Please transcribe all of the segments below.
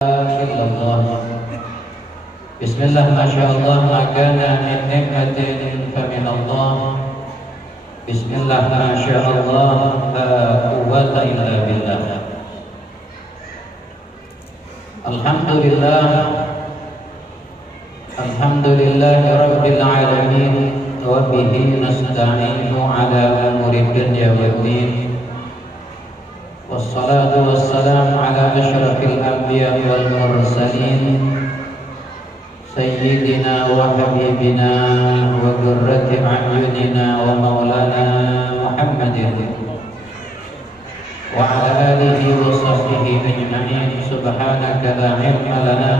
illallah. Bismillah, masyaallah, magana min nikmatin faminallah. Bismillah, masyaallah, la quwwata illa billah. Alhamdulillah, alhamdulillahi rabbil alamin, wa bihi nasta'inu ala umuri dunya waddin. Wassalatu wassalamu ala asyrafil anbiya wal mursalin, sayyidina wa habibina wa qurrati a'yunina wa maulana Muhammadin wa ala alihi wa sahbihi ajma'in. Subhanaka la ilma lana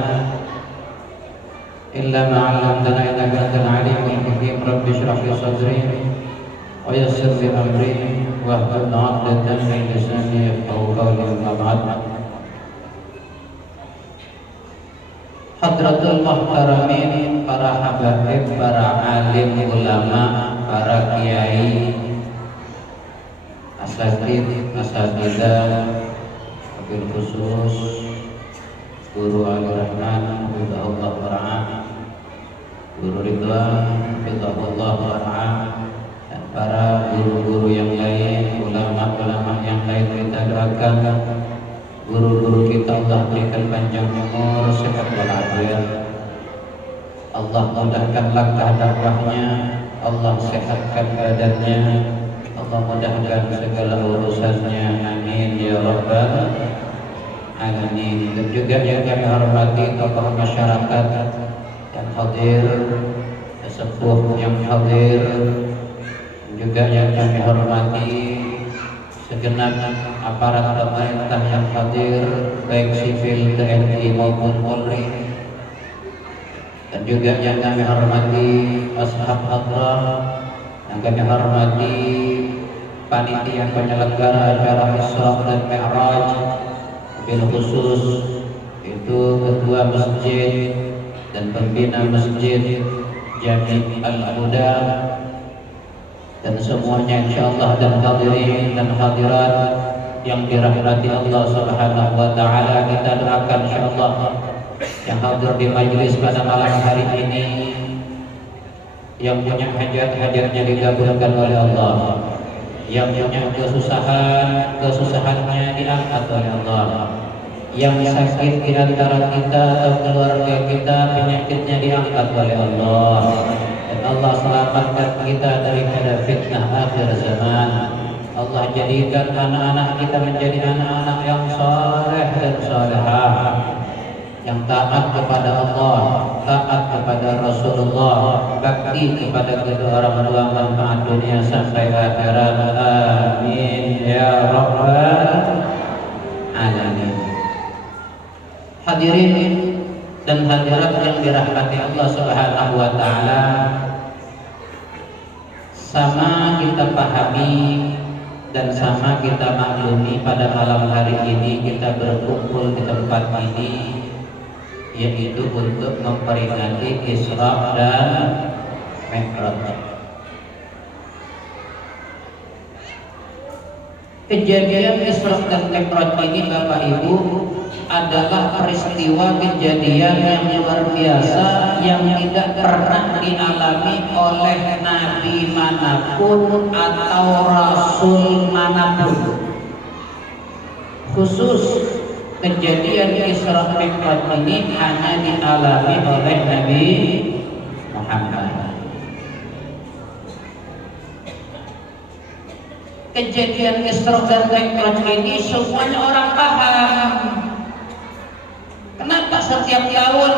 illa ma 'allamtana innaka antal alimul hakim. Rabbi shrah li sadri wa yassir li amri wahlul 'uqdatam min lisani yafqahu qawli. Amma ba'd. Hadratul muhtaramin, para habaib, para alim ulama, para kiai, asatidz, asatidzah, wabil khusus Guru Al-Rahman, Ridha Wara'ah, Guru Ridwan, Ridha Wara'ah, dan para guru-guru yang lain, ulama-ulama yang lain. Kita doakan guru-guru kita Allah berikan panjang umur, sehat walafiat. Allah mudahkan langkah dakwahnya, Allah sehatkan badannya, Allah mudahkan segala urusannya. Amin ya rabbal alamin. Dan juga yang kami hormati tokoh masyarakat yang hadir, sesepuh yang hadir, juga yang kami hormati segenap aparat pemerintah yang hadir, baik sipil, TNI maupun Polri, dan juga yang kami hormati ashab hadrah, yang kami hormati panitia penyelenggara acara Isra dan Mi'raj, bil khusus itu ketua masjid dan pembina masjid Jami' Al-Huda, dan semuanya insyaallah, dan hadirin dan hadirat yang dirahmati Allah Subhanahu wa taala. Kita doakan insyaallah yang hadir di majelis pada malam hari ini, yang punya hajat-hajatnya dikabulkan oleh Allah, yang punya kesusahan, kesusahannya diangkat oleh Allah, yang sakit di antara kita atau keluarga kita, penyakitnya diangkat oleh Allah, dan Allah selamatkan kita daripada fitnah akhir zaman. Allah jadikan anak-anak kita menjadi anak-anak yang saleh dan salehah, yang taat kepada Allah, taat kepada Rasulullah, bakti kepada kedua orang tua, manfaat dunia sampai akhirat. Amin ya rabbal alamin. Hadirin dan hadirat yang dirahmati Allah Subhanahu wa taala, sama kita pahami dan sama kita maklumi pada malam hari ini kita berkumpul di tempat ini, yaitu untuk memperingati Isra dan Mi'raj. Kejadian Isra dan Mi'raj ini, Bapak Ibu, adalah peristiwa kejadian yang luar biasa yang tidak pernah dialami oleh nabi manapun atau rasul manapun. Khusus kejadian Isra Mi'raj ini hanya dialami oleh Nabi Muhammad. Kejadian Isra dan Mi'raj ini semuanya orang paham. Kenapa setiap tahun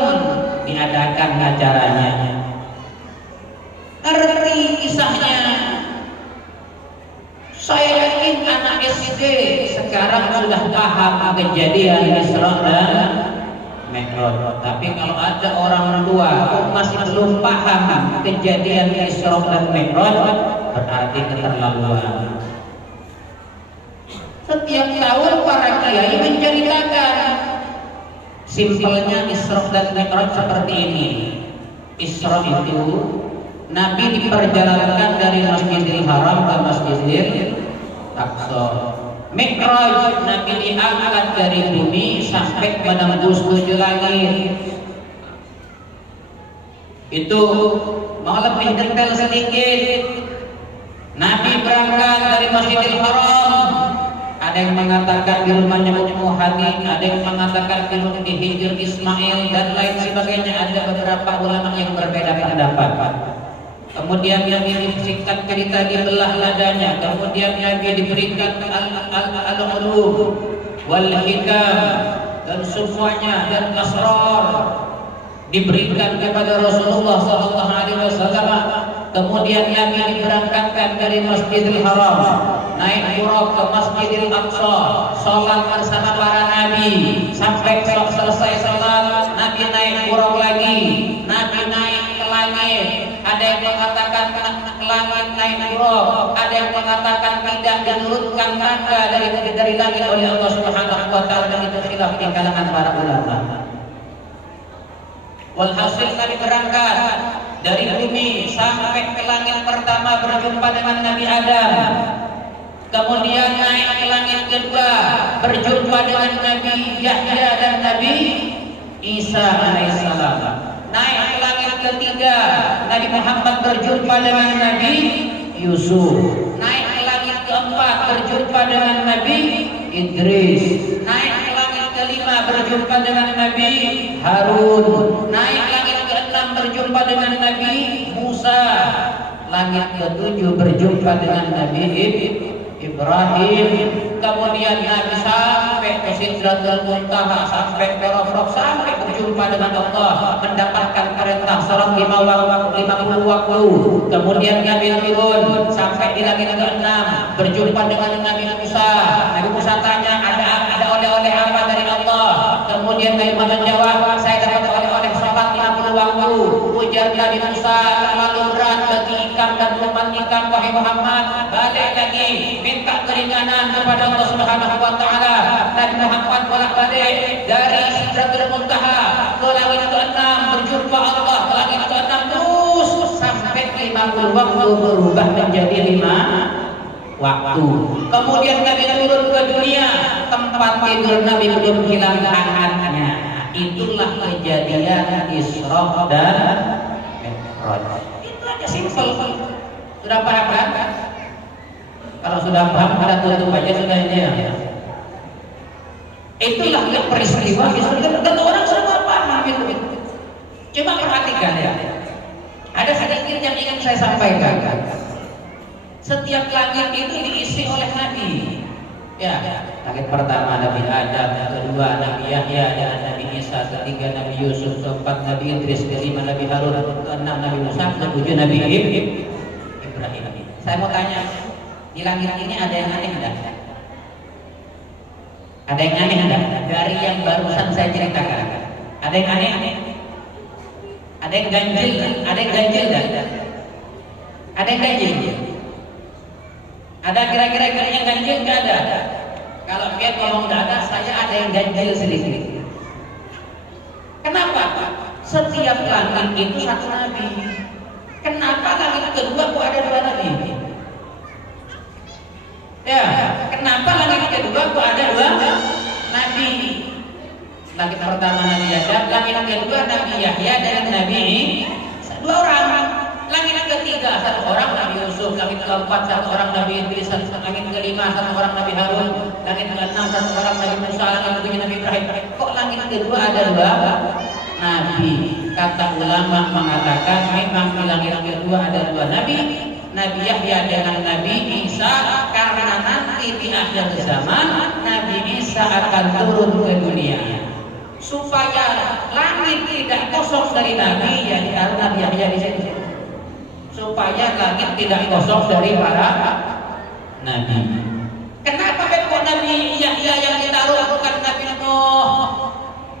diadakan acaranya? Ngerti kisahnya. Saya yakin anak SD sekarang sudah paham kejadian Isra dan Mi'raj. Tapi kalau ada orang tua masih belum paham kejadian Isra dan Mi'raj, berarti keterlaluan. Setiap tahun para kiai menceritakan. Simpelnya Isra dan Mi'raj seperti ini. Isra itu Nabi diperjalankan dari Masjidil Haram ke Masjidil Aqsa. Mi'raj, Nabi diangkat dari bumi sampai menembus 7 langit. Itu mau lebih detail sedikit. Nabi berangkat dari Masjidil Haram. Ada yang mengatakan di rumahnya Ummu Hani, ada yang mengatakan di Hijr Ismail dan lain sebagainya. Ada beberapa ulama yang berbeda pendapat. Kemudian Nabi disingkat cerita dibelah ladanya. Kemudian Nabi diberikan al-ulum wal hikam dan semuanya dan asrar diberikan kepada Rasulullah SAW. Kemudian Nabi diberangkatkan dari Masjidil Haram, naik buraq ke Masjidil Aqsa, sholat bersama para nabi sampai selesai sholat. Nabi naik buraq lagi, Nabi naik ke langit. Ada yang mengatakan ke langit naik buraq, ada yang mengatakan tidak, diturunkan tangga dari langit oleh Allah Subhanahu wa taala, dan itu khilaf di kalangan para ulama. Walhasil Nabi berangkat dari bumi sampai ke langit pertama berjumpa dengan Nabi Adam. Kemudian naik ke langit kedua berjumpa dengan Nabi Yahya dan Nabi Isa alaihissalam. Naik ke langit ketiga Nabi Muhammad berjumpa dengan Nabi Yusuf. Naik ke langit keempat berjumpa dengan Nabi Idris. Naik ke langit kelima berjumpa dengan Nabi Harun. Naik langit keenam berjumpa dengan Nabi Musa. Langit ketujuh berjumpa dengan Nabi Ibrahim. Kemudian Nabi sampai ke Sidratul Muntaha, sampai ke Rafraf, sampai berjumpa dengan Allah, mendapatkan perintah salat 50 waktu. Kemudian Nabi turun sampai di langit ke-6, berjumpa dengan Nabi Musa. Nabi Musa tanya, ada oleh-oleh apa dari Allah? Kemudian Nabi menjawab, saya dapat oleh-oleh salat 50 waktu. Ujar Nabi Musa, terlalu berat bagi ikan dan umat ikan, wahai Muhammad, balik lagi, minta keringanan kepada Allah Subhanahu wa taala. Nabi Muhammad bolak-balik dari Sidratul Muntaha ke langit ke-6, berjumpa Allah ke langit ke-6, terus sampai 50 waktu berubah menjadi 5 waktu. Kemudian Nabi turun ke dunia, tempat tidur Nabi belum hilang hangatnya. Itulah kejadian Isra dan Mi'raj. Itu aja simpel. Sudah paham kan? Kalau sudah paham, ada tutup aja sudah ini ya. Itulah peristiwa dan orang semua paham itu. Coba perhatikan ya. Ada sedikit yang ingin saya sampaikan. Setiap langit itu diisi oleh nabi. Ya, langit pertama Nabi Adam, kedua Nabi Yahya dan Nabi Isa, ketiga Nabi Yusuf, keempat Nabi Idris, kelima Nabi Harun, keenam Nabi Musa, ketujuh Nabi Ibrahim. Saya mau tanya, di langit ini ada yang aneh enggak? Ada yang aneh enggak? Dari yang barusan saya ceritakan, ada yang aneh? Ada yang ganjil? Ada yang ganjil enggak? Ada yang ganjil? Ada kira-kira yang ganjil enggak ada? Kalau dia ngomong enggak ada, saya ada yang ganjil sedikit. Kenapa? Setiap langit itu satu nabi. Kenapa langit kedua kok ada dua nabi? Ya, kenapa langit kedua kok ada dua nabi? Langit pertama Nabi Adam, langit kedua Nabi Yahya dan Nabi dua orang. Langit ketiga satu orang Nabi Yusuf, langit keempat satu orang Nabi Idris, langit kelima satu orang Nabi Harun, langit keenam satu orang Nabi Musa, langit ketujuh Nabi Ibrahim. Kok langit kedua ada dua nabi? Kata ulama mengatakan memang di langit kedua ada dua nabi, Nabi Yahya dengan Nabi Isa, karena nanti di akhir zaman Nabi Isa akan turun ke dunia. Supaya langit tidak kosong dari nabi, ya ditaruh Nabi Yahya di sini. Supaya langit tidak kosong dari para nabi. Kenapa kok Nabi Yahya yang ditaruh bukan Nabi Nuh,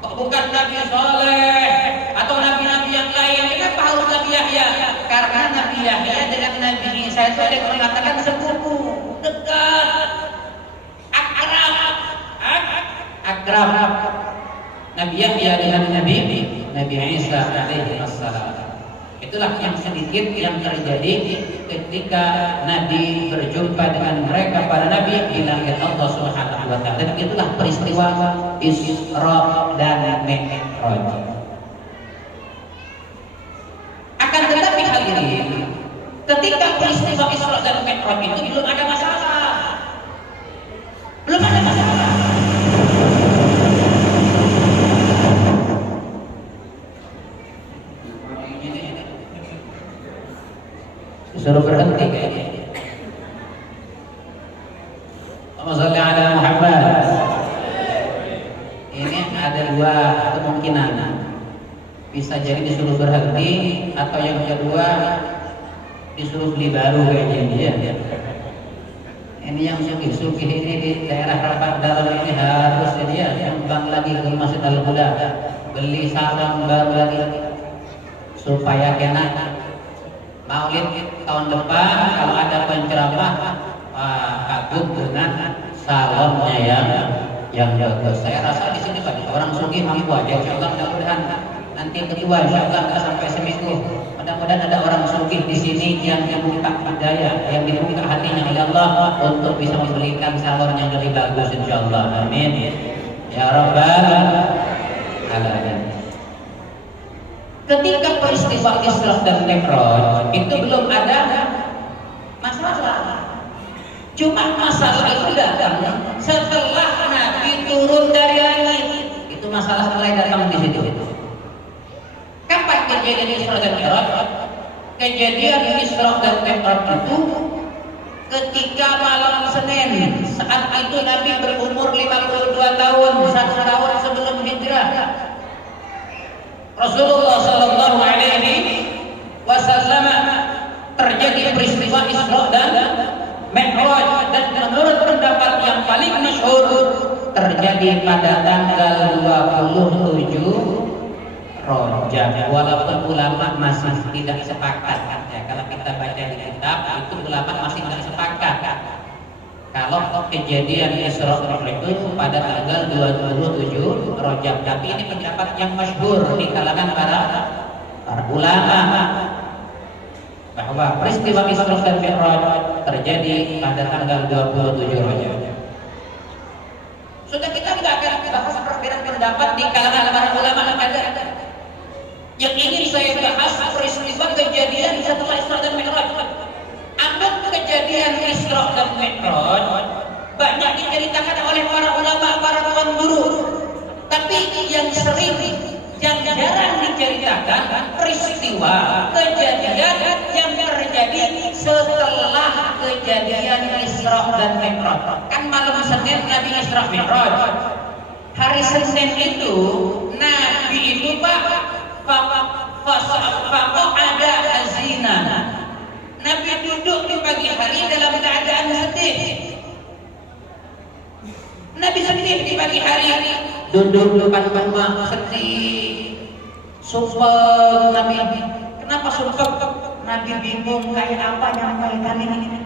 kok bukan Nabi Saleh atau nabi-nabi yang lain? Kenapa harus Nabi Yahya? Karena Nabi Yahya dengan Nabi Isa itu ada yang mengatakan sepupu, dekat, akrab. Nabi Yahya dengan Nabi Isa alaihi wassalam. Itulah yang sedikit yang terjadi ketika Nabi berjumpa dengan mereka para nabi di langit Allah Subhanahu wa taala. Dan itulah peristiwa Isra dan Mi'raj. Akan tetapi hadirin, ketika peristiwa Isra dan Mi'raj itu belum ada masalah. Belum ada masalah. Disuruh berhenti kayaknya. Allahumma shalli ala Muhammad. Ini ada dua kemungkinan. Bisa jadi disuruh berhenti, atau yang kedua disuruh beli baru kayaknya ya. Ini yang sugih-sugih ini di daerah Rapat Dalam ini harus ini ya, nyumbang lagi ke Masjid Al-Huda, beli sarung baru lagi supaya kena Maulid tahun depan kalau ada penceramah kagum dengan salonnya yang bagus. Saya rasa di sini banyak orang sugih mampu aja. Insyaallah mudah-mudahan nanti kedua insyaallah nggak sampai seminggu. Mudah-mudahan ada orang sugih di sini yang dibuka hidayah, yang dibuka hatinya oleh Allah untuk bisa membelikan salon yang lebih bagus insyaallah. Amin. Ya Rabbal alamin. Ketika peristiwa Isra dan Mi'raj itu belum ada masalah. Cuma masalah itu datang setelah Nabi turun dari langit. Itu masalah mulai datang di situ. Kapan kejadian Isra dan Mi'raj? Kejadian Isra dan Mi'raj itu ketika malam Senin. Saat itu Nabi berumur 52 tahun, 1 tahun sebelum hijrah. Rasulullah Sallallahu Alaihi Wasallam terjadi peristiwa Isra dan Mi'raj, dan menurut pendapat yang paling masyhur terjadi pada tanggal 27 Rajab. Walaupun ulama masih tidak sepakat ya, kalau kita baca di kitab itu ulama masih tidak sepakat kalau kejadian Isra itu pada tanggal 27 Rajab. Tapi ini pendapat yang masyhur di kalangan para ulama bahwa peristiwa Isra dan Mi'raj terjadi pada tanggal 27 Rajab. Sudah kita tidak akan bahas perbedaan pendapat di kalangan para ulama ada. Yang ingin saya bahas peristiwa kejadian setelah Isra dan Mi'raj. Amat kejadian Isra dan Mi'raj banyak diceritakan oleh para ulama, para tuan guru. Tapi yang sering, yang jarang diceritakan peristiwa kejadian yang terjadi setelah kejadian Isra dan Mi'raj. Kan malam Senin Nabi Isra Mi'raj. Hari Senin itu Nabi itu ada azina. Nabi duduk di pagi hari dalam keadaan sedih. Nabi sedih di pagi hari, duduk depan rumah sedih, sumpah Nabi. Kenapa sumpah? Nabi bingung kayak apa nyampaikan ini,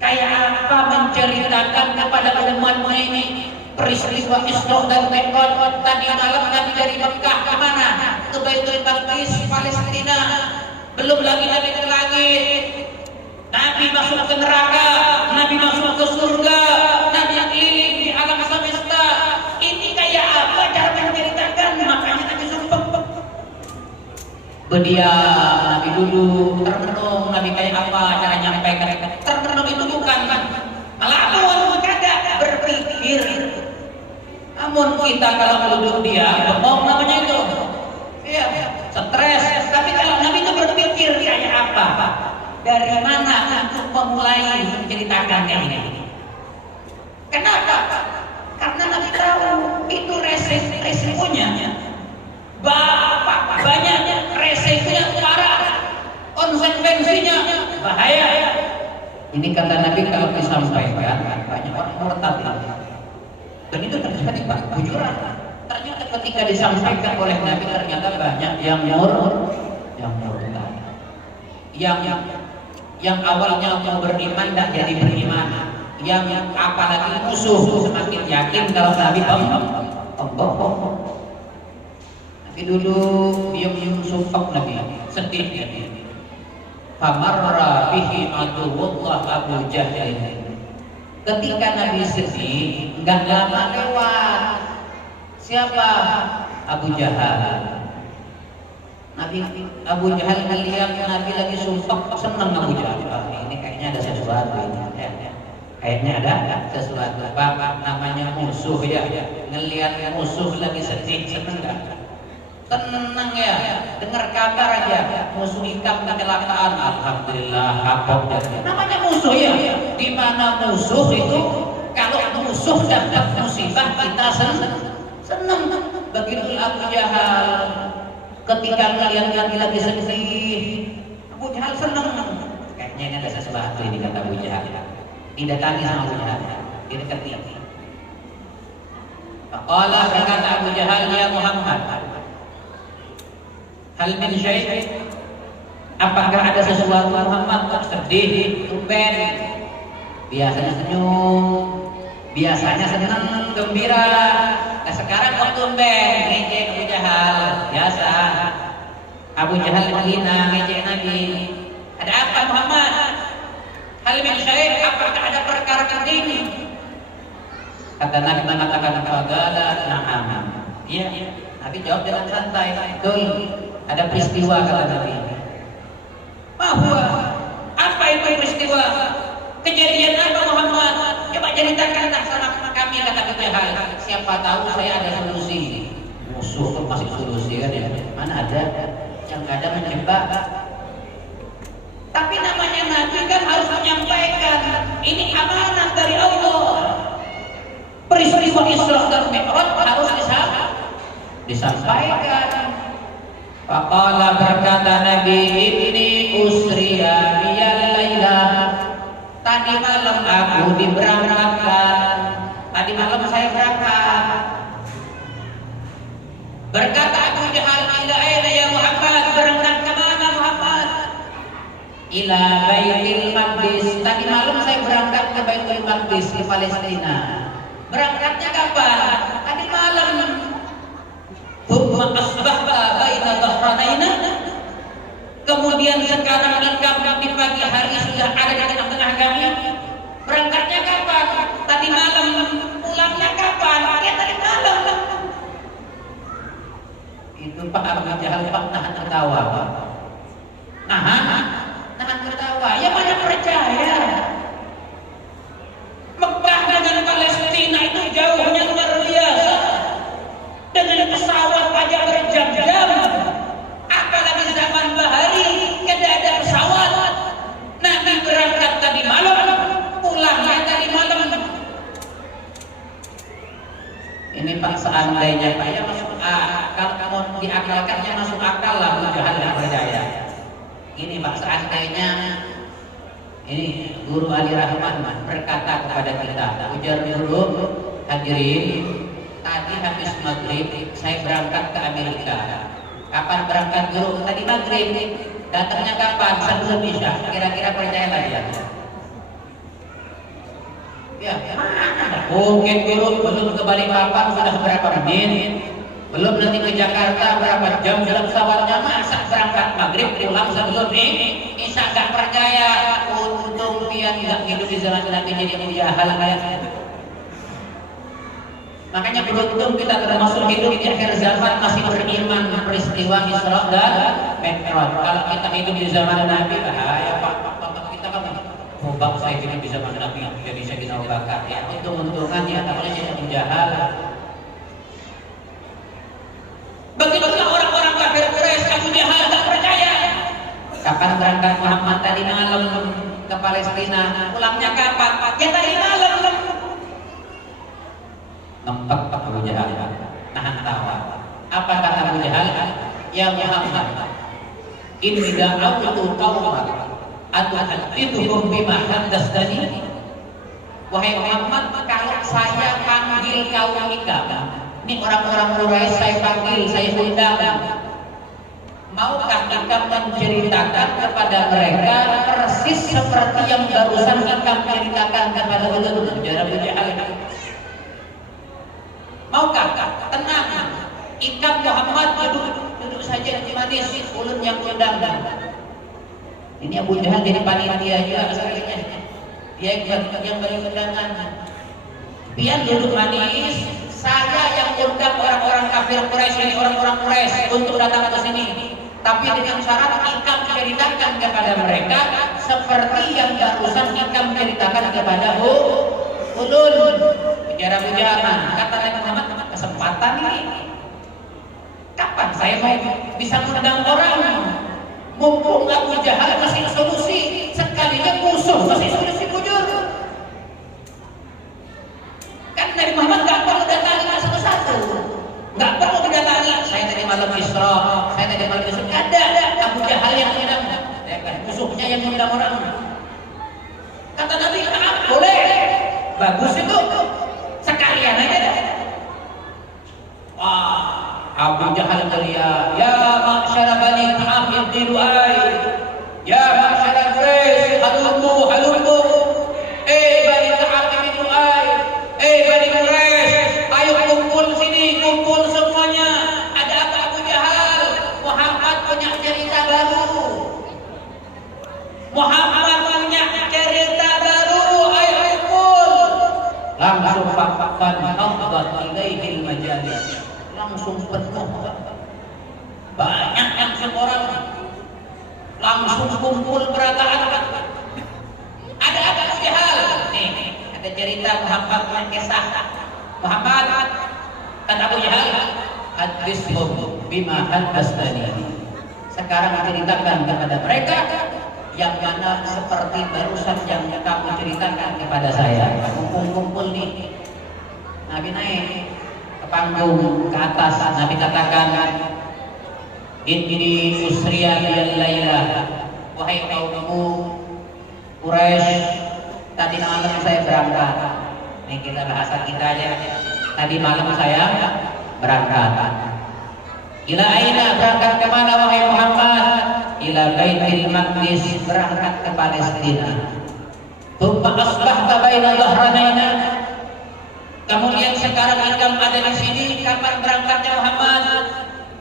kayak apa menceritakan kepada umatnya ini peristiwa Isra dan Mi'raj. Tadi malam Nabi dari Mekah kemana? Ke Baitul Maqdis, Palestina. Belum lagi Nabi ke langit, Nabi masuk ke neraka, Nabi masuk ke surga, Nabi yang keliling di alam semesta. Ini kayak apa cara menceritakan? Makanya Nabi sumpah. Berdiam, Nabi duduk, termenung. Nabi kayak apa cara nyampaikan? Termenung itu bukan melamun, kada berpikir. Namun kita kalau duduk dia, bengong namanya itu. Iya, stres. Tapi kalau Nabi itu berpikir kayak apa? Dari mana untuk memulai menceritakannya ini? Kenapa? Karena Nabi tahu itu resikonya. Banyaknya resikonya parah, konsekuensinya bahaya. Ini kata Nabi kalau disampaikan banyak orang murtad. Dan itu terjadi Pak, bujuran. Ternyata ketika disampaikan oleh Nabi ternyata banyak yang murtad. Yang awalnya mau beriman tidak jadi beriman. Yang apalagi musuh semakin yakin kalau Nabi bohong. Nabi dulu diam sumpah Nabi sedih Nabi. famarra bihi aduwullah Abu Jahal. Ketika Nabi sedih, nggak lama lewat. Siapa? Abu Jahal. Nabi Abu Jahal melihat Nabi lagi sumpah, senang Abu Jahal. Ini kayaknya ada sesuatu ini. Kayaknya ada sesuatu. Pak, namanya musuh ya. Ngelihat musuh lagi sedih, senang nggak? Tenang ya. Dengar kabar aja. Musuh hitam kecelakaan. Alhamdulillah kapok jadi. Namanya musuh ya. Di mana musuh itu? Kalau musuh dapat musibah kita senang. Begitu Abu Jahal. Ketika melihat Nabi lagi sedih, Abu Jahal senang. Kayaknya ini ada sesuatu ini kata Abu Jahal. Didatangi sama Abu Jahal, didekati. Faqala berkata Abu Jahal, ya Muhammad, hal min syai'? Apakah ada sesuatu Muhammad? Kok sedih, tumben? Biasanya senyum, biasanya senang, gembira. Nah sekarang kok tumben, ngejek Abu Jahal, biasa. Abu Jahal menghina, ngejek Nabi. Ada apa Muhammad? Hal min syai', apakah ada perkara penting? Kata Nabi mengatakan faqala na'am. Iya, Nabi jawab dengan santai. Betul, ada peristiwa kata Nabi. Bahwa apa itu peristiwa? Kejadian apa Muhammad? Coba ceritakan sama kami kata Abu Jahal. Siapa tahu saya ada solusi. Musuh kok masih solusi kan ya? Mana ada yang ada menjebak. Tapi namanya Nabi kan harus menyampaikan. Ini amanah dari Allah. Peristiwa Isra dan Mi'raj harus disampaikan. Faqala berkata Nabi, inni usriya biyal laila. Tadi malam aku diberangkatkan. Tadi malam saya berangkat. Berkata Abu Jahal, ila aina ya Muhammad? Berangkat ke mana Muhammad? Ila Baitul Maqdis. Tadi malam saya berangkat ke Baitul Maqdis di Palestina. Berangkatnya kapan? Tadi malam. Thumma asbahta baina dhahranaina. Kemudian sekarang engkau di pagi hari sudah ada di tengah-tengah kami. Berangkatnya kapan? Tadi malam. Pulangnya kapan? Ya tadi malam. Itu Pak Abu Jahal Pak nahan tertawa. Nahan tertawa. Ya mana percaya? Mekah dengan Palestina itu jauhnya luar biasa. Dengan pesawat aja berjam-jam. Apalagi zaman bahari, tidak ada pesawat. Nabi berangkat tadi malam, pulangnya tadi malam. Ini Pak seandainya Pak ya masuk akal, kamu diakalkannya masuk akal lah Abu Jahal yang percaya. Ini Pak seandainya ini Guru Ali Rahman berkata kepada kita, ujar guru hadirin, tadi habis maghrib saya berangkat ke Amerika. Kapan berangkat guru? Tadi maghrib. Datangnya kapan? Sebelum Isya. Kira-kira percaya nggak dia? Ya, mana? Mungkin guru belum ke Balikpapan sudah berapa menit? Belum nanti ke Jakarta berapa jam dalam pesawatnya? Masa berangkat maghrib pulang sebelum Isya? Nggak percaya. Untung dia tidak hidup di zaman Nabi jadi Abu Jahal kayak. Makanya beruntung kita termasuk hidup di akhir zaman masih beriman peristiwa Isra dan Mi'raj. Kalau kita hidup di zaman Nabi, bahaya Pak. Kita kan bangsa hidup di zaman Nabi yang jadi Sayyidina Abu Bakar. Ya, untung-untungan ya, tak boleh jadi Abu Jahal. Begitulah orang-orang kafir Quraisy. Abu Jahal tak percaya. Kapan berangkat Muhammad tadi malam ke Palestina? Pulangnya kapan? Ya tadi malam. Nempat Abu Jahal, nahan tawa. Apa kata Abu Jahal? Ya Muhammad, inni da'awtu qauman atuhaddithuhum bima haddatsani. Wahai Muhammad, kalau saya panggil kaum ini orang-orang Quraisy saya panggil, saya undang. Maukah engkau menceritakan kepada mereka persis seperti yang barusan engkau ceritakan kepada ulun? Ujar Abu Jahal. Maukah? Tenang. Ikat Muhammad duduk saja di manis, ulun yang undang. Ini Abu Jahal jadi panitia juga sekalinya. Dia yang beri undangan. Pian duduk manis, saya yang undang orang-orang kafir Quraisy ini, orang-orang Quraisy untuk datang ke sini. Tapi dengan syarat Ikam ceritakan kepada mereka seperti yang barusan Ikam ceritakan kepada Ulun. Bicara Abu Jahal, kata Nabi Muhammad, kesempatan ini. Kapan saya mau bisa mengundang orang? Mumpung Abu Jahal masih solusi, sekalinya musuh masih solusi bujur. Kan Nabi Muhammad nggak perlu datangi satu-satu, nggak perlu didatangi. Saya tadi malam Isra, saya tadi malam Isra, ada Abu Jahal yang mengundang, musuhnya yang mengundang orang. Kata Nabi, boleh, bagus itu, sekalian aja deh. Wah, Abu Jahal teriak, ya ma'syara bani Ka'ab ibn Lu'ay, ya ma'syara Quraisy, halummu, bani Ka'ab ibn Lu'ay, bani Quraisy, ayo kumpul sini, kumpul semuanya. Ada apa Abu Jahal? Muhammad punya cerita baru. Muhammad punya cerita baru, ayo kumpul. Langsung fakkan hamdat ilaihil majalis. Langsung penuh, banyak yang orang langsung kumpul berataan. Ada apa Abu Jahal? Nih, ada cerita Muhammad yang kisah Muhammad. Kata Abu Jahal, hadithum bima hadastani. Sekarang ceritakan kepada mereka yang mana seperti barusan yang kamu ceritakan kepada saya. Kumpul-kumpul nih, Nabi naik ke panggung, ke atas. Nabi katakan, inni usriya bil laila, wahai kaumku Quraisy, tadi malam saya berangkat. Ini kita bahasa kita aja. Tadi malam saya berangkat. Ila aina, berangkat ke mana wahai Muhammad? Ila Baitul Maqdis, berangkat ke Palestina. Thumma asbahta baina dhahranaina. Kemudian sekarang Ikam ada di sini. Kapan berangkatnya Muhammad?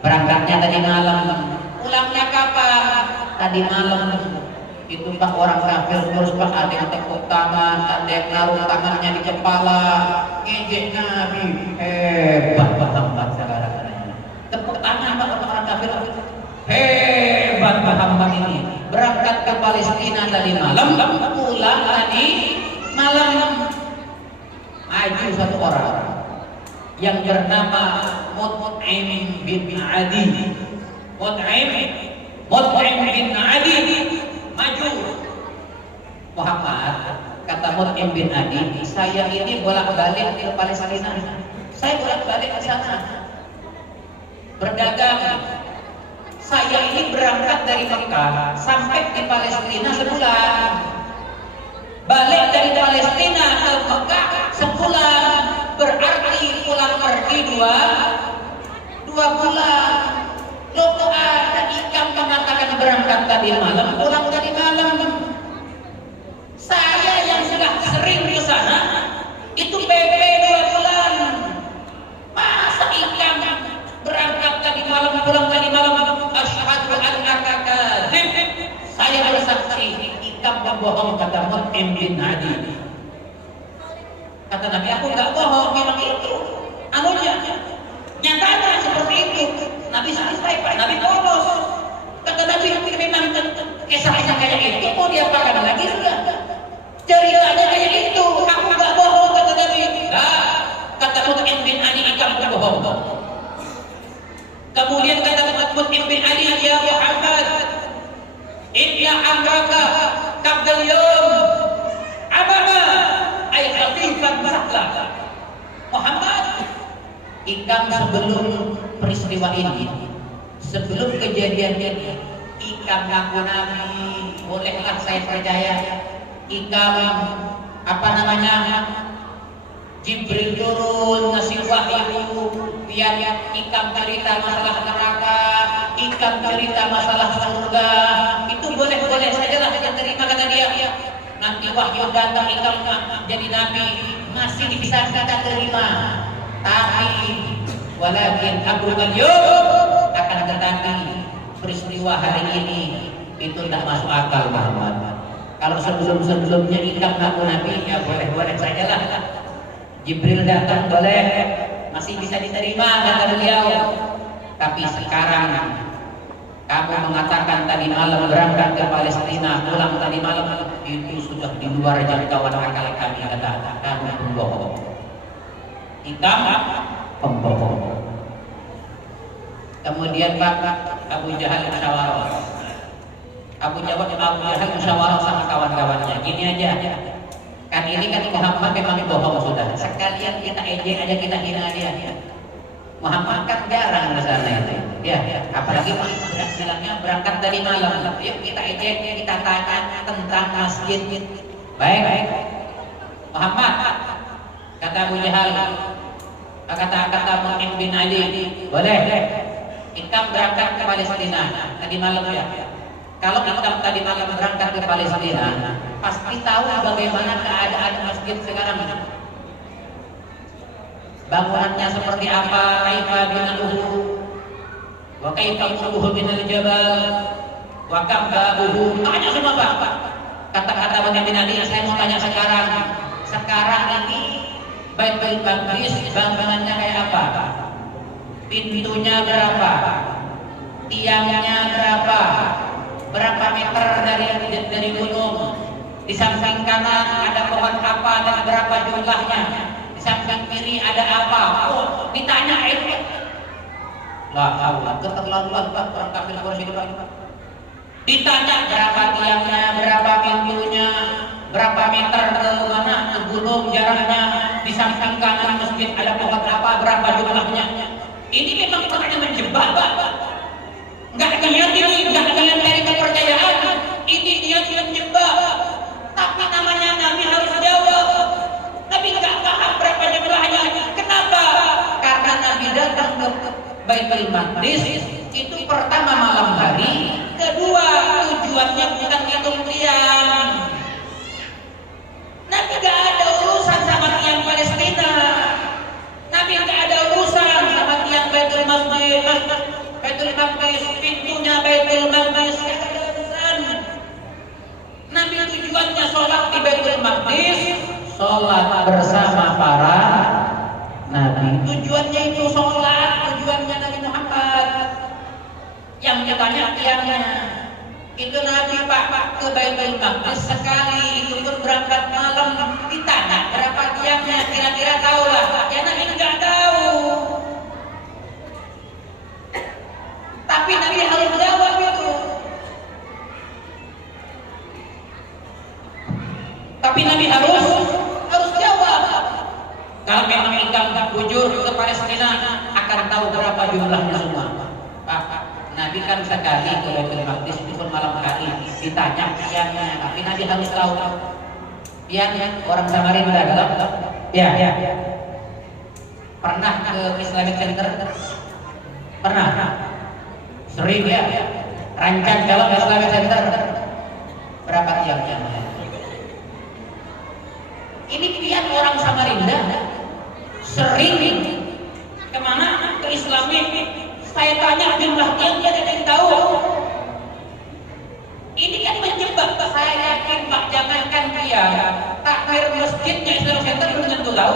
Berangkatnya tadi malam. Pulangnya kapan? Tadi malam. Itu Pak orang kafir terus Pak, ada yang tepuk tangan, ada yang naruh tangannya di kepala, ngejek Nabi. Hebat Muhammad sekarang. Tepuk tangan Pak orang kafir. Hebat Muhammad ini. Berangkat ke Palestina tadi malam, pulang tadi malam. Maju satu orang yang bernama Mut'im bin Adi. Mut'im bin Adi maju. Muhammad, kata Mut'im bin Adi, saya ini bolak-balik ke Palestina. Saya bolak-balik ke sana berdagang. Saya ini berangkat dari Mekah sampai di Palestina sebulan. Balik dari Palestina ke Mekah sebulan, berarti pulang pergi dua bulan. Loh kok ada Ikam mengatakan berangkat tadi malam, pulang tadi malam. Saya yang sudah sering ke sana itu PP 2 bulan. Masa Ikam berangkat tadi malam, pulang tadi malam? Asyhadu annaka kadzib. Saya bersaksi Ikam berbohong, kata Mut'im bin Adi. Kata Nabi, aku nggak bohong, memang itu anunya, nyatanya seperti itu. Nabi santai Pak, Nabi polos. Kata Nabi, memang kisahnya kayak itu, mau diapakan lagi sudah. Ceritanya kayak itu, aku nggak bohong, kata Nabi. Nah, kata Mut'im bin Adi, Ikam berbohong. Kemudian kata Mut'im bin Adi, ya Muhammad, inna amraka qabdal yawm amama ay khafifan sahla. Muhammad, Ikam sebelum peristiwa ini, sebelum kejadian ini, Ikam ngaku Nabi, bolehlah saya percaya. Ikam apa namanya, Jibril turun ngasih wahyu, biar Ikam cerita masalah neraka, Ikam cerita masalah surga. Itu boleh-boleh sajalah saya terima, kata dia. Nanti wahyu datang Ikam jadi nabi, masih bisa kita terima. Tapi walakin Abu Qayyum, akan tetapi peristiwa hari ini itu tidak masuk akal Muhammad. Kalau sebelumnya ikam ngaku Nabi, ya boleh-boleh saja lah. Jibril datang boleh, masih bisa diterima kata beliau. Tapi sekarang kamu mengatakan tadi malam berangkat ke Palestina, pulang tadi malam, itu sudah di luar jangkauan akal kami, kata kamu pembohong. Ikam pembohong. Kemudian Pak Abu Jahal musyawarah. Abu Jahal musyawarah sama kawan-kawannya. Gini aja. Kan ini kan Muhammad memang bohong sudah. Sekalian kita ejek aja, kita hina dia. Muhammad kan jarang ke sana itu. Ya, apalagi bilangnya berangkat dari malam. Yuk kita ejek, kita tanya tentang masjid. Baik. Muhammad, kata Abu Jahal, kata Mu'in bin Ali, boleh. Ikam berangkat ke Palestina tadi malam ya. Kalau Ikam tadi malam berangkat ke Palestina, pasti tahu bagaimana keadaan masjid sekarang. Bangunannya seperti apa, kaifa binaluhu, wa kaifa quluhu minal jabal, wa kam babuhu. Tanya semua Pak. Kata-kata Mu'in bin Ali, saya mau tanya sekarang. Sekarang ini Baitul Maqdis bangunannya kayak apa? Pintunya berapa? Tiangnya berapa? Berapa meter dari gunung? Di samping kanan ada pohon apa dan berapa jumlahnya? Di samping kiri ada apa? Oh, ditanya itu. La haula, keterlaluan Pak, orang kafir Quraisy itu. Ditanya berapa tiangnya, berapa pintunya, berapa meter ke mana ke gunung jaraknya? Di samping kanan masjid ada pohon apa? Berapa jumlahnya? Ini memang pertanyaan menjebak, Pak. Enggak niat ini, enggak niat dari kepercayaan. Ini niat menjebak. Tapi namanya Nabi harus jawab. Nabi enggak paham berapa jumlahnya. Kenapa? Karena Nabi datang ke Baitul Maqdis itu pertama malam hari, kedua tujuannya bukan hitung tiang. Nabi enggak ada urusan sama tiang Palestina. Nabi enggak ada urusan sama tiang Baitul Maqdis. Baitul Maqdis, pintunya Baitul Maqdis. Nabi tujuannya sholat di Baitul Maqdis, sholat bersama para Nabi. Tujuannya itu sholat, tujuannya Nabi Muhammad. Yang ditanya tiangnya, itu Nabi Pak ke Baitul Maqdis sekali, itu pun berangkat malam. Ditanya berapa tiangnya, kira-kira tahu lah. Ya Nabi nggak tahu. Tapi Nabi harus jawab itu. Tapi Nabi harus jawab. Kalau memang Ikam bujur ke Palestina akan tahu berapa jumlahnya semua. Pak, Nabi kan sekali ke Baitul Maqdis itu pun malam hari. Ditanya tiangnya, tapi Nabi harus tahu. Tiangnya orang Samarinda kalau ya. Pernah ke Islamic Center? Pernah. Sering ya. Rancang kalau Islamic Center berapa tiangnya? Ini pilihan orang Samarinda sering kemana ke Islamic. Saya tanya jumlah tiang dia tidak tahu. Ini kan menjebak. Saya yakin Pak, jangankan dia takmir masjidnya Islamic Center belum tentu tahu.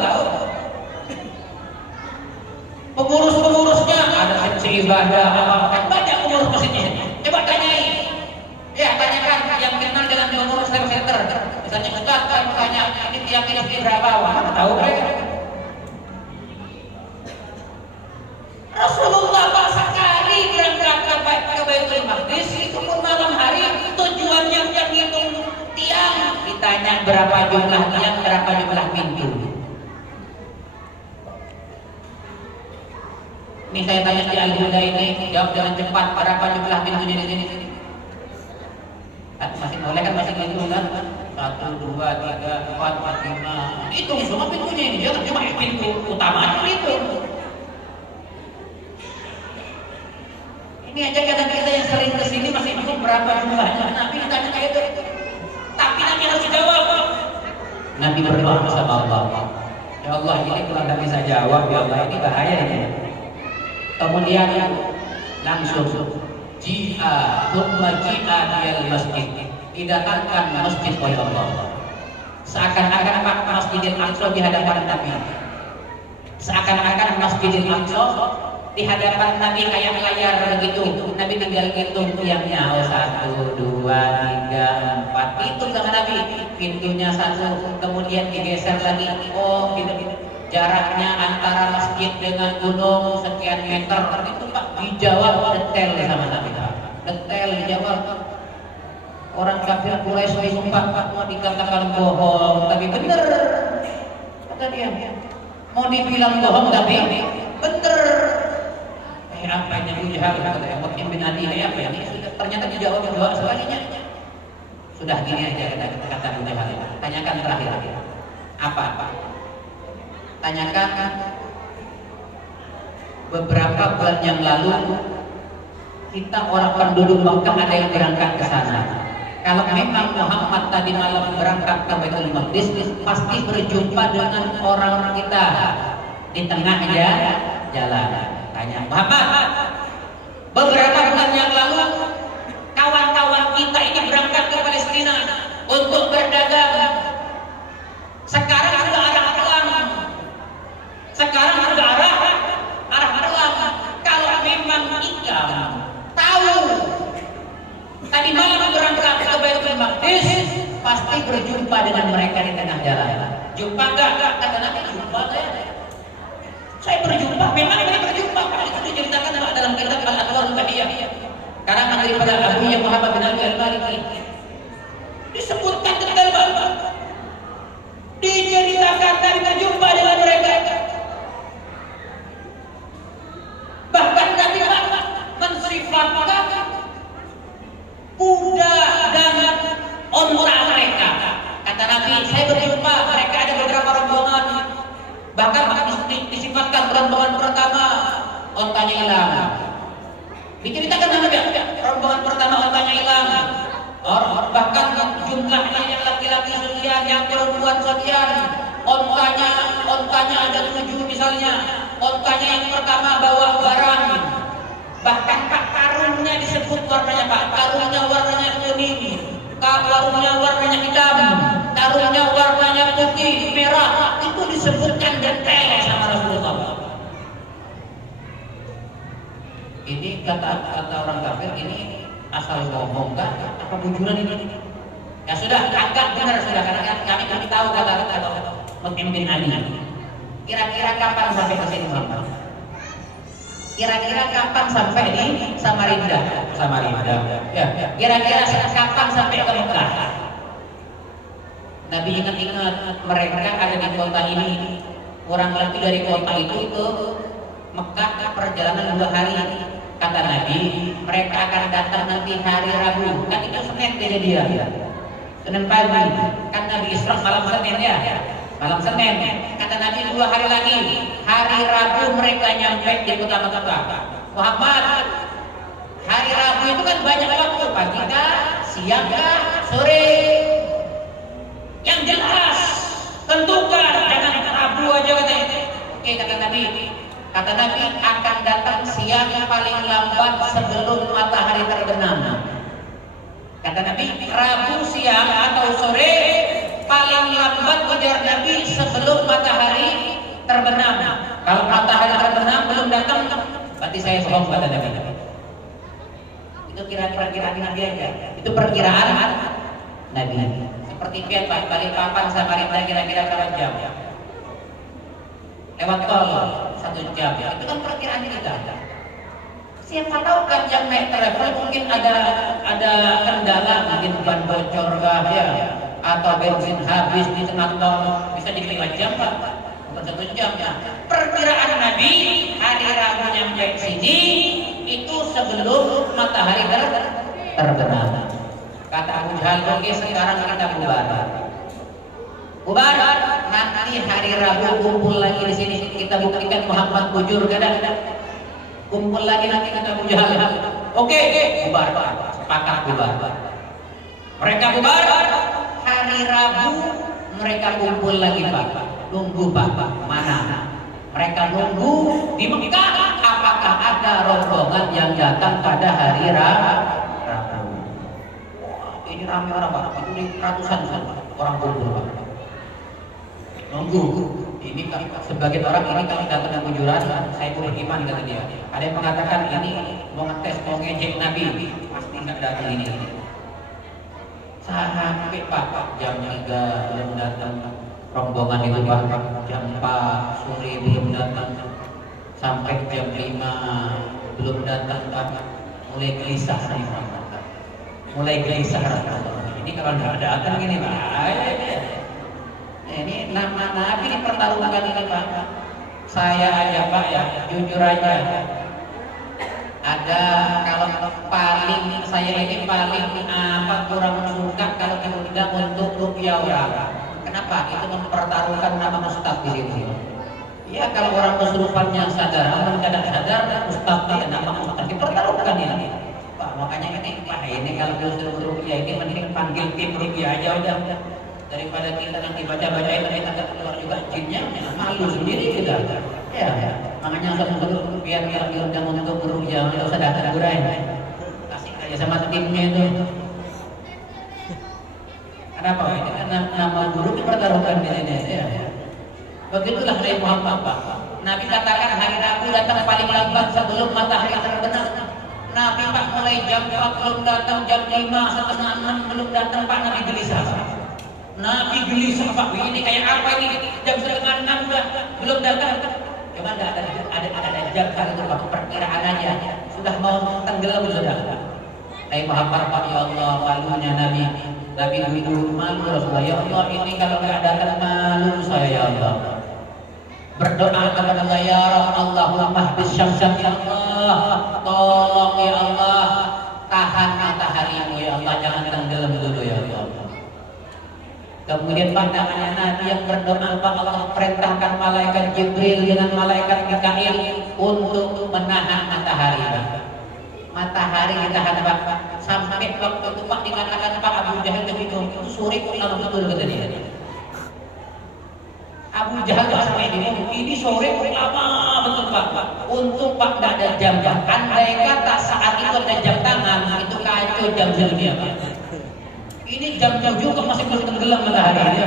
Pengurus-pengurusnya ada seksi ibadah, kan banyak pengurus masjidnya. Coba tanyai. Ya, tanyakan yang kenal dengan pengurus Islamic Center. Misalnya Ustaz, kan tanya ini tiang ini berapa? Wah, tahu mereka. Rasulullah Pak sekali berangkat ke Baitul Maqdis itu pun malam hari, tujuannya yang hitung tiang. Ditanya berapa jumlah tiang, berapa jumlah pintu. Ini saya tanya di Al-Huda ini, jawab dengan cepat, berapa jumlah pintunya di sini? Masih boleh kan, masih hitung kan? 1, 2, 3, 4, 5. Hitung semua pintunya ini, jangan cuma pintu utamanya itu. Ini aja kadang kita yang sering kesini masih bingung berapa jumlahnya. Nabi ditanya kayak itu. Tapi Nabi harus jawab. Nabi berdoa sama Allah. Ya Allah, ini kalau nggak bisa jawab, ya Allah, ini bahaya ini. Kemudian langsung Ji'a thumma ji'a diyal masjid, didatangkan masjid oleh Allah. Seakan-akan Masjidil Aqsa di hadapan Nabi. Seakan-akan Masjidil Aqsa di hadapan Nabi kayak layar begitu. Nabi tinggal hitung tiangnya, oh 1, 2, 3, 4. Itu sama Nabi. Pintunya 1, kemudian digeser lagi. Oh, gitu. Jaraknya antara masjid dengan gunung sekian meter. Itu Pak dijawab detail sama Nabi. Detail dijawab. Orang kafir Quraisy sumpah mau dikatakan bohong, tapi bener. Kata dia, mau dibilang bohong tapi bener. Apa yang Abu Jahal kata ya, Mut'im bin Adi apa ini? Ternyata dijawab dua sebagainya. Sudah gini aja kata Abu Jahal. Tanyakan terakhir. Apa? Tanyakan beberapa bulan yang lalu kita orang penduduk Makkah ada yang berangkat ke sana. Kalau memang Muhammad tadi malam berangkat ke Baitul Maqdis, pasti berjumpa dengan orang kita di tengah jalan. Tanya Muhammad, beberapa bulan yang lalu kawan-kawan kita ini berangkat ke Palestina untuk berdagang. Sekarang sudah arah pulang. Sekarang sudah arah pulang. Kalau memang ikam tahu tadi malam berangkat ke Baitul Maqdis, pasti berjumpa dengan mereka di tengah jalan. Jumpa enggak? Kata Nabi, jumpa saya berjumpa, memang ini berjumpa. Itu diceritakan dalam kitab Al-Anwarul Bahiyah. Karangan daripada Abu Muhammad bin Ali Al-Maliki. Disebutkan detail banget. Diceritakan tadi berjumpa dengan mereka. Bahkan Nabi mensifatkan kuda dan onta mereka. Kata Nabi, saya berjumpa, mereka ada beberapa rombongan. Bahkan disifatkan rombongan pertama ontanya hilang. Diceritakan sama dia, rombongan pertama ontanya hilang. Bahkan jumlahnya yang laki-laki sekian, yang perempuan sekian. Ontanya ada 7 misalnya. Ontanya yang pertama bawa barang. Bahkan Pak karungnya disebut warnanya Pak. Karungnya warnanya kuning. Karungnya warnanya hitam. Karungnya warnanya putih, merah. Itu disebutkan detail sama Rasulullah. Ini kata orang kafir ini asal ngomong kan? Apa bujuran ini? Ya sudah, agak benar sudah karena kami tahu kata Mut'im bin Adi. Kira-kira kapan sampai ke sini Muhammad? Kira-kira kapan sampai di Samarinda? Ya. Kira-kira kapan sampai ke Mekah? Nabi ingat-ingat mereka ada di kota ini. Kurang lebih dari kota itu ke Mekah perjalanan 2 hari. Kata Nabi, mereka akan datang nanti hari Rabu. Kan itu Senin kejadian. Senin pagi. Kan Nabi Isra malam Senin ya. Malam Senin. Kata Nabi 2 hari lagi. Hari Rabu mereka nyampe di kota Mekah. Muhammad, hari Rabu itu kan banyak waktu. Pagi kah, siang kah, sore. Yang jelas tentukan, jangan Rabu aja katanya. Oke, kata Nabi akan datang siang paling lambat sebelum matahari terbenam. Kata Nabi, Rabu siang atau sore paling lambat ujar Nabi sebelum matahari terbenam. Kalau matahari terbenam belum datang, berarti saya bohong kata Nabi. Itu kira-kira Nabi aja. Itu perkiraan Nabi. Seperti Pak, Balikpapan Samarinda kira-kira berapa jam? Lewat tol 1 jam. Itu kan perkiraan kita. Siapa tahu kan yang naik travel mungkin ada kendala, mungkin ban bocor ya, atau bensin habis di tengah tol, bisa di 5 jam Pak, bukan 1 jam ya. Perkiraan Nabi hari Rabu nyampe sini itu sebelum matahari terbenam. Kata Abu Jahal, oke sekarang kita bubar. Nanti hari Rabu kumpul lagi di sini. Kita buktikan Muhammad bujur kadang. Kumpul lagi nanti kata Abu Jahal. Oke, bubar. Sepakat bubar. Mereka bubar. Hari Rabu mereka kumpul lagi Pak. Nunggu Pak. Mana? Mereka nunggu di Mekah. Apakah ada rombongan yang datang? datang pada hari Rabu. Ini ramai orang Pak, itu ratusan orang kumpul Pak. Nunggu. Ini sebagian orang ini kalau datang ke kujuran, saya kurang iman kata dia. Ada yang mengatakan ini mau ngetes, mau ngejek Nabi, pasti nggak datang ini. Sampai Pak jam 3 belum datang rombongan itu Pak, jam 4 sore belum datang, sampai jam 5 belum datang Pak, mulai gelisah nih Pak. Mulai gelisah. Ini kalau nggak datang gini Pak, ini nama Nabi dipertaruhkan ini Pak. Saya aja Pak ya, jujur aja. Ada kalau paling saya ini paling kurang suka kalau diundang untuk rupiah orang. Kenapa? Itu mempertaruhkan nama Ustaz di sini. Ya kalau orang kesurupannya sadar, orang tidak sadar, Ustaz ya nama Ustaz dipertaruhkan ini. Pak makanya ini Pak ini kalau disuruh rupiah ini mending panggil tim rupiah aja udah. Daripada kita nanti baca-bacain kita nggak keluar juga jinnya, malu sendiri kita. Ya, makanya satu biar diundang untuk guru jangan usah datang gurai. Kasih aja sama timnya itu. Kenapa? Ini kan nama guru dipertaruhkan di sini. Ya. Begitulah Nabi Muhammad Pak. Nabi katakan hari Rabu datang paling lambat sebelum matahari terbenam. Nabi Pak mulai jam 4 belum datang, jam 5 setengah 6 belum datang Pak, Nabi gelisah. Nabi gelisah Pak, ini kayak apa ini? Jam setengah 6 belum datang. Cuma ada jam itu Pak, perkiraan aja. Sudah mau tenggelam sudah. Nabi Muhammad Pak, ya Allah malunya Nabi. Nabi dulu malu Rasulullah. Ya Allah ini kalau nggak datang malu saya ya Allah. Berdoa kepada Allah ya Allahumma hbis syamsan ya Allah. Tolong ya Allah tahan mataharimu ya Allah, jangan tenggelam dulu ya Allah. Kemudian pandangannya Nabi yang berdoa Pak, Allah perintahkan malaikat Jibril dengan malaikat Mikail untuk menahan matahari. Matahari ditahan Pak. Sampai waktu itu Pak dikatakan Pak Abu Jahal itu sore kok lama betul kata dia. Abu Jahal sampai ini sore kok lama betul Pak. Untuk Pak tidak ada jam. Andai kata saat itu ada jam tangan itu kacau jam dunia Pak. Ini jam 7 kok masih belum tenggelam matahari.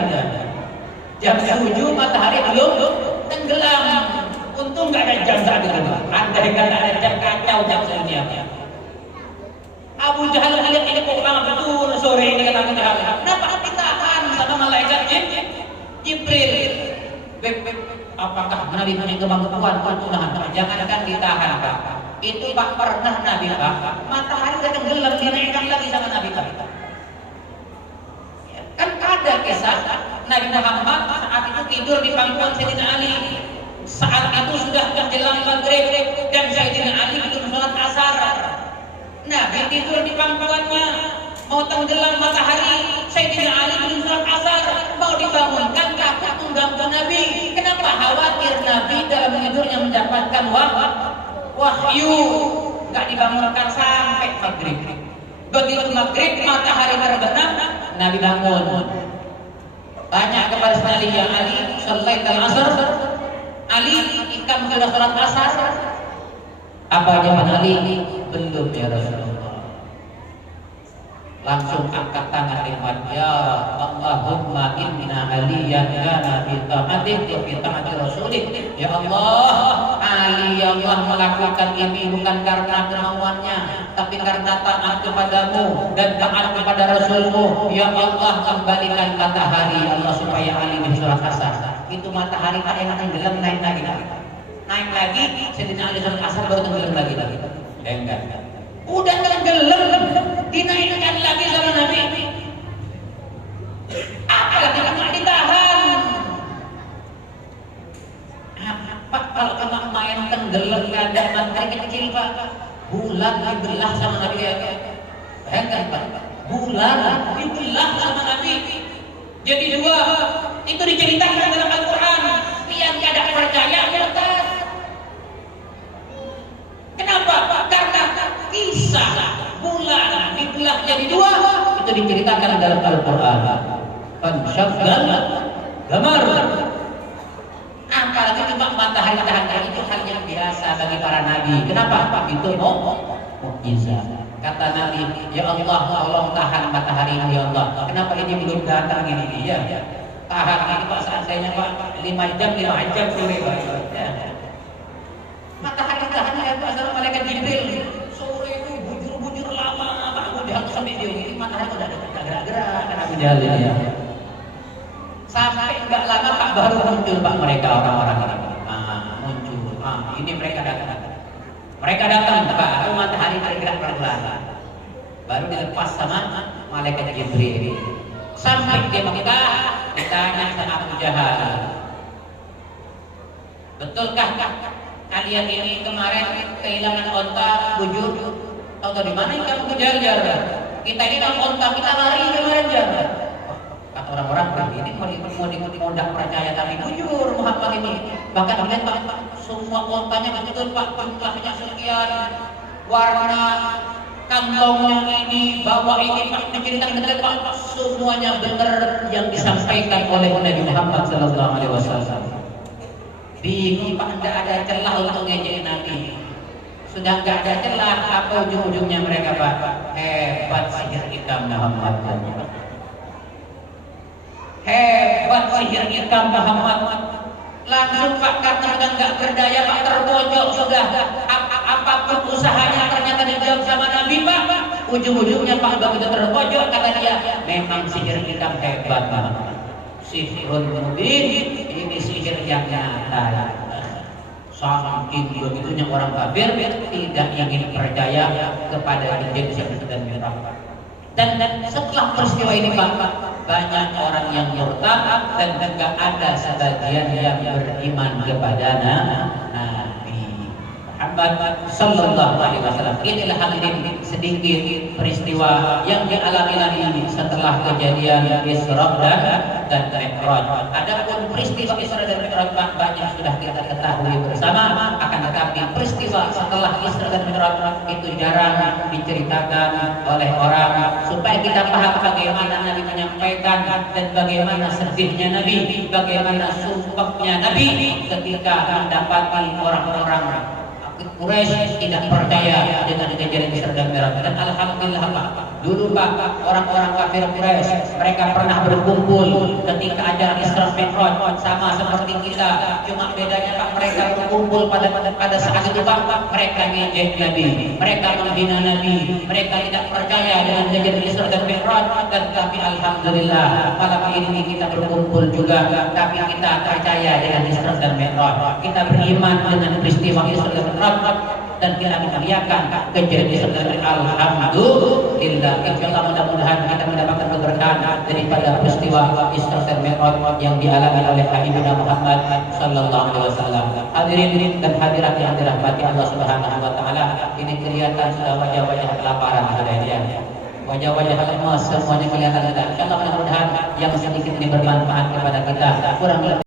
Jam 7 matahari belum tenggelam. Untung nggak ada jam saat itu. Andai kata ada jam kacau jam dunia. Abu Jahal lihat ini kok lama betul sore ini kata Abu Jahal. Kenapa ditahan sama malaikat Jibril? Apakah Nabi punya kemampuan untuk menahan? Jangankan ditahan Pak. Itu Pak pernah Nabi Pak. Matahari sudah tenggelam dinaikkan lagi sama Nabi Pak. Kan ada kisah Nabi Muhammad saat itu tidur di pangkuan Sayyidina Ali. Saat itu sudah menjelang maghrib dan Sayyidina Ali belum sholat asar. Nabi tidur di pangkuannya, mau tenggelam matahari. Sayyidina Ali belum sholat asar, mau dibangunkan takut mengganggu Nabi. Kenapa? Khawatir Nabi dalam tidurnya mendapatkan wahyu. Nggak dibangunkan sampai maghrib. Begitu maghrib matahari terbenam, Nabi bangun. Tanya kepada sekali ya Ali, shallaital asar? Ali, ikan sudah sholat asar? Apa jawaban Ali? Belum ya Rasulullah. Langsung angkat tangan nikmat, ya Allahumma inna aliyan kana fi ta'atik wa fi ta'ati rasulik. Ya Allah, Ali ya Allah melakukan ini bukan karena kemauannya, tapi karena taat kepadamu dan taat kepada Rasulmu. Ya Allah, kembalikan matahari Allah supaya Ali bisa sholat asar. Itu matahari tak enak tenggelam, naik lagi. Naik lagi, Sayyidina Ali sholat asar baru tenggelam lagi. Enggak. Udah tenggelam, dinaikkan lagi sama Nabi. Apalagi nggak ditahan. Pak kalau cuma main tenggelam nggak ada matahari kecil Pak, bulan dibelah sama Nabi ya. Bayangkan Pak, bulan dibelah sama Nabi. Jadi dua, itu diceritakan dalam Al-Quran. Yang tidak percaya murtad. Kenapa? Karena kisah bulan dibelah jadi dua itu diceritakan dalam Al-Quran. Fansyaqal qamar. Apalagi cuma matahari itu hal yang biasa bagi para nabi. Kenapa? Itu mukjizat. Kata Nabi, ya Allah, tolong tahan matahari ini ya Allah. Kenapa ini belum datang ini? Ya, tahan ini Pak, seandainya Pak 5 jam sore Pak. Ya. Matahari tahan ya Pak, sama malaikat Jibril. Sore itu bujur-bujur lama Pak Abu Jahal sampai dia ini matahari udah gerak-gerak kan Abu Jahal ya. Sampai enggak lama Pak baru muncul Pak mereka orang-orang ini. Muncul. Ini mereka datang. Mereka datang Pak, matahari bergerak pelan-pelan. Baru dilepas sama malaikat Jibril. Sampai di Mekah ditanya sama Abu Jahal, betulkah kalian ini kemarin kehilangan onta bujur? Tahu di mana kamu kejar-jar? Kita ini dalam onta, kita lari kemarin jar. Kata orang-orang, ini mau tidak percaya tapi bujur Muhammad ini. Bahkan lihat Pak, semua ontanya betul Pak, jumlahnya sekian, warna kantongnya ini, bawa ini Pak, menceritakan Pak, semuanya benar yang disampaikan oleh Nabi Muhammad SAW. Bingung Pak, tidak ada celah untuk ngejek Nabi. Sudah nggak ada celah, apa ujung-ujungnya mereka Pak? Hebat sihir hitam Muhammad. Hebat sihir hitam Muhammad. Langsung Pak, karena sudah nggak berdaya Pak, terpojok sudah. Apapun usahanya ternyata dijawab sama Nabi Pak. Ujung-ujungnya Pak begitu terpojok, kata dia, memang sihir hitam hebat Pak. Sihirun mubin, ini sihir yang nyata. Saking begitunya orang kafir tidak ingin percaya kepada Injil dan Mi'raj. Dan setelah peristiwa ini Pak, banyak orang yang murtad dan juga ada sebagian yang beriman kepada Nabi Muhammad Sallallahu Alaihi Wasallam. Inilah hal ini sedikit peristiwa yang dialami Nabi setelah kejadian Isra dan Mi'raj. Adapun peristiwa Isra dan Mi'raj banyak sudah kita ketahui bersama, akan tetapi peristiwa setelah Isra dan Mi'raj itu jarang diceritakan oleh orang, supaya kita paham bagaimana Nabi menyampaikan dan bagaimana sedihnya Nabi, bagaimana sumpahnya Nabi ketika mendapati orang-orang Quraisy tidak percaya dengan kejadian Isra dan Mi'raj. Dan alhamdulillah Pak, dulu Pak, orang-orang kafir Quraisy mereka pernah berkumpul ketika ajaran Isra Mi'raj sama seperti kita. Cuma bedanya Pak, mereka berkumpul pada saat itu Pak, mereka ngejek Nabi, mereka menghina Nabi, mereka tidak percaya dengan kejadian Isra dan Mi'raj. Dan tapi alhamdulillah malam ini kita berkumpul juga, tapi kita percaya dengan Isra dan Mi'raj. Kita beriman dengan peristiwa Isra dan Mi'raj dan kita meneriakan kejadian dari alhamdulillah. Insyaallah mudah-mudahan kita mendapatkan keberkahan daripada peristiwa Isra dan Mi'raj yang dialami oleh Habibina Muhammad sallallahu alaihi wasallam. Hadirin dan hadirat yang dirahmati Allah Subhanahu wa taala, ini kelihatan sudah wajah-wajah kelaparan sudah ya. Wajah-wajah lemas semuanya kelihatan sudah. Insyaallah mudah-mudahan yang sedikit ini bermanfaat kepada kita. Kurang lebih